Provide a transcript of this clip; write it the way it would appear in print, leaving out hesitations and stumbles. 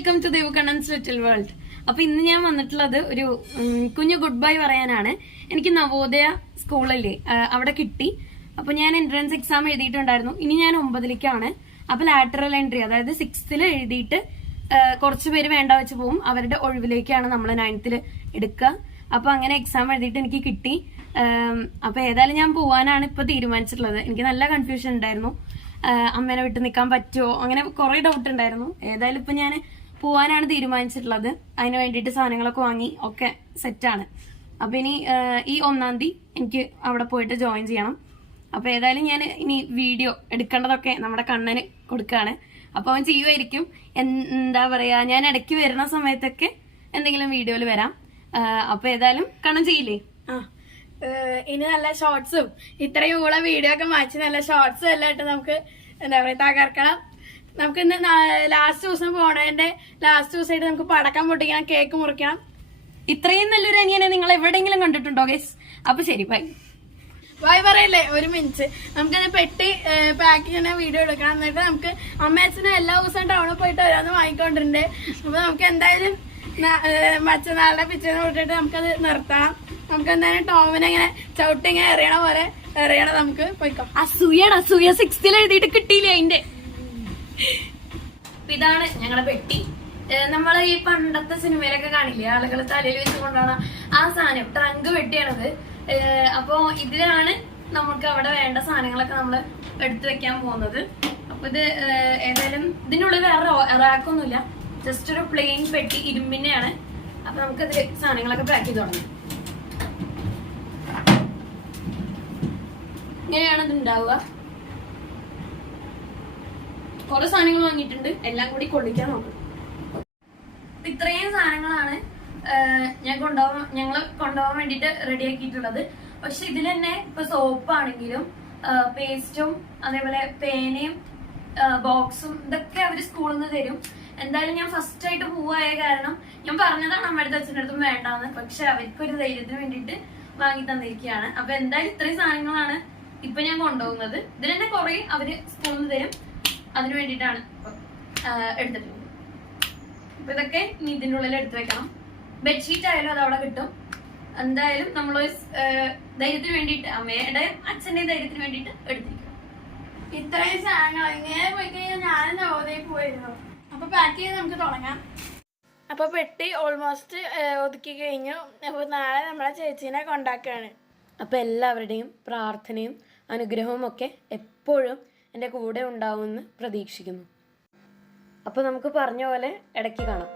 Welcome to Devakannan's little world. അപ്പൊ ഇന്ന് ഞാൻ വന്നിട്ടുള്ളത് ഒരു കുഞ്ഞു ഗുഡ് ബൈ പറയാനാണ്. എനിക്ക് നവോദയ സ്കൂളല്ലേ അവിടെ കിട്ടി. അപ്പൊ ഞാൻ എൻട്രൻസ് എക്സാം എഴുതിയിട്ടുണ്ടായിരുന്നു. ഇനി ഞാൻ 9ലേക്കാണ്. അപ്പൊ ലാറ്ററൽ എൻട്രി, അതായത് 6th എഴുതിയിട്ട് കുറച്ച് പേര് വേണ്ട വെച്ച് പോകും. അവരുടെ ഒഴിവിലേക്കാണ് നമ്മൾ 9th എടുക്കുക. അപ്പൊ അങ്ങനെ എക്സാം എഴുതിയിട്ട് എനിക്ക് കിട്ടി. അപ്പൊ ഏതായാലും ഞാൻ പോവാനാണ് ഇപ്പൊ തീരുമാനിച്ചിട്ടുള്ളത്. എനിക്ക് നല്ല കൺഫ്യൂഷൻ ഉണ്ടായിരുന്നു. അമ്മേനെ വിട്ട് നിൽക്കാൻ പറ്റുമോ, അങ്ങനെ കുറെ ഡൗട്ട് ഉണ്ടായിരുന്നു. ഏതായാലും ഇപ്പൊ ഞാൻ പോവാനാണ് തീരുമാനിച്ചിട്ടുള്ളത്. അതിന് വേണ്ടിയിട്ട് സാധനങ്ങളൊക്കെ വാങ്ങി ഒക്കെ സെറ്റാണ്. അപ്പൊ ഇനി ഈ 1-ാം തീയതി എനിക്ക് അവിടെ പോയിട്ട് ജോയിൻ ചെയ്യണം. അപ്പൊ ഏതായാലും ഞാൻ ഇനി വീഡിയോ എടുക്കേണ്ടതൊക്കെ നമ്മുടെ കണ്ണന് കൊടുക്കുകയാണ്. അപ്പൊ അവൻ ചെയ്യുമായിരിക്കും. എന്താ പറയാ, ഞാൻ ഇടയ്ക്ക് വരുന്ന സമയത്തൊക്കെ എന്തെങ്കിലും വീഡിയോയിൽ വരാം. അപ്പൊ ഏതായാലും കണ്ണൻ ചെയ്യില്ലേ? ഇനി നല്ല ഷോർട്സും ഇത്രയും കൂടെ വീഡിയോ ഒക്കെ മാറ്റി നല്ല ഷോർട്സും എല്ലാം ഇട്ട് നമുക്ക് എന്താ പറയാ തകർക്കണം. നമുക്ക് ഇന്ന് ലാസ്റ്റ് ദിവസം പോണതിന്റെ ലാസ്റ്റ് ദിവസമായിട്ട് നമുക്ക് പടക്കം പൊട്ടിക്കണം, കേക്ക് മുറിക്കണം. ഇത്രയും നല്ലൊരു അനിയനെ നിങ്ങൾ എവിടെയെങ്കിലും കണ്ടിട്ടുണ്ടോ ഗൈസ്? അപ്പൊ ശരി, ബൈ. ബൈ പറയല്ലേ, ഒരു മിനിറ്റ്. നമുക്കത് പെട്ടി പാക്ക് ചെയ്യുന്ന വീഡിയോ എടുക്കണം. എന്നിട്ട് നമുക്ക് അമ്മയച്ഛനും എല്ലാ ദിവസവും ടൗണിൽ പോയിട്ട് ഓരോന്ന് വാങ്ങിക്കൊണ്ടിട്ടുണ്ട്. അപ്പൊ നമുക്ക് എന്തായാലും മറ്റന്നാളുടെ പിച്ചേന്ന് വിട്ടിട്ട് നമുക്കത് നിർത്തണം. നമുക്ക് എന്തായാലും ടോമിനെ ഇങ്ങനെ ചവിട്ടി ഇങ്ങനെ എറിയണ പോലെ എറിയണം. നമുക്ക് പോയിക്കോ. അസൂയ 6th എഴുതിയിട്ട് കിട്ടിയില്ലേ അതിന്റെ. ഇതാണ് ഞങ്ങളുടെ പെട്ടി. നമ്മൾ ഈ പണ്ടത്തെ സിനിമയിലൊക്കെ കാണില്ലേ, ആളുകൾ തലയിൽ വെച്ച് കൊണ്ടാണ് ആ സാധനം, ട്രങ്ക് പെട്ടിയാണത്. അപ്പൊ ഇതിലാണ് നമുക്ക് അവിടെ വേണ്ട സാധനങ്ങളൊക്കെ നമ്മൾ എടുത്തു വെക്കാൻ പോകുന്നത്. അപ്പൊ ഇത് ഏതായാലും ഇതിനുള്ളിൽ വേറെ റാക്കൊന്നുമില്ല, ജസ്റ്റ് ഒരു പ്ലെയിൻ പെട്ടി, ഇരുമ്പിന്റെയാണ്. അപ്പൊ നമുക്ക് ഇതിൽ സാധനങ്ങളൊക്കെ പാക്ക് ചെയ്ത് തുടങ്ങാം. ഇങ്ങനെയാണ് ഇത് ഉണ്ടാവുക. കുറെ സാധനങ്ങൾ വാങ്ങിയിട്ടുണ്ട്, എല്ലാം കൂടി കൊള്ളിക്കാൻ നോക്കും. ഇത്രയും സാധനങ്ങളാണ് ഞങ്ങള് കൊണ്ടുപോകാൻ വേണ്ടിട്ട് റെഡി ആക്കിയിട്ടുള്ളത്. പക്ഷെ ഇതിൽ തന്നെ ഇപ്പൊ സോപ്പാണെങ്കിലും പേസ്റ്റും അതേപോലെ പേനയും ബോക്സും ഇതൊക്കെ അവര് സ്കൂളിൽ നിന്ന് തരും. എന്തായാലും ഞാൻ ഫസ്റ്റ് ആയിട്ട് പോവായ കാരണം ഞാൻ പറഞ്ഞതാണ് അമ്മയുടെ അച്ഛൻ്റെ അടുത്തും വേണ്ടാന്ന്. പക്ഷെ അവർക്കൊരു ധൈര്യത്തിന് വേണ്ടിയിട്ട് വാങ്ങി തന്നിരിക്കുകയാണ്. അപ്പൊ എന്തായാലും ഇത്രയും സാധനങ്ങളാണ് ഇപ്പൊ ഞാൻ കൊണ്ടുപോകുന്നത്. ഇതിൽ തന്നെ കുറെ അവര് സ്കൂളിൽ നിന്ന് തരും, അതിനു വേണ്ടിയിട്ടാണ് എടുത്തിട്ടുള്ളത്. അപ്പൊ ഇതൊക്കെ ഇനി ഇതിൻ്റെ ഉള്ളിൽ എടുത്തു വെക്കണം. ബെഡ്ഷീറ്റ് ആയാലും അത് അവിടെ കിട്ടും. എന്തായാലും നമ്മളൊരു ധൈര്യത്തിന് വേണ്ടിയിട്ട്, അമ്മയുടെ അച്ഛന്റെ ധൈര്യത്തിന് വേണ്ടിയിട്ട് എടുത്തിരിക്കണം. ഇത്രയും സാധനങ്ങൾ ഇങ്ങനെ പോയി കഴിഞ്ഞാൽ ഞാനും നവോദയയിൽ പോയിരുന്നു. അപ്പൊ പാക്ക് ചെയ്ത് നമുക്ക് തുടങ്ങാം. അപ്പൊ പെട്ടി ഓൾമോസ്റ്റ് ഒതുക്കി കഴിഞ്ഞു. അപ്പൊ നാളെ നമ്മളെ ചേച്ചീനെ കൊണ്ടാക്കുകയാണ്. അപ്പൊ എല്ലാവരുടെയും പ്രാർത്ഥനയും അനുഗ്രഹവും ഒക്കെ എപ്പോഴും എൻ്റെ കൂടെ ഉണ്ടാവുമെന്ന് പ്രതീക്ഷിക്കുന്നു. അപ്പൊ നമുക്ക് പറഞ്ഞ പോലെ ഇടയ്ക്ക് കാണാം.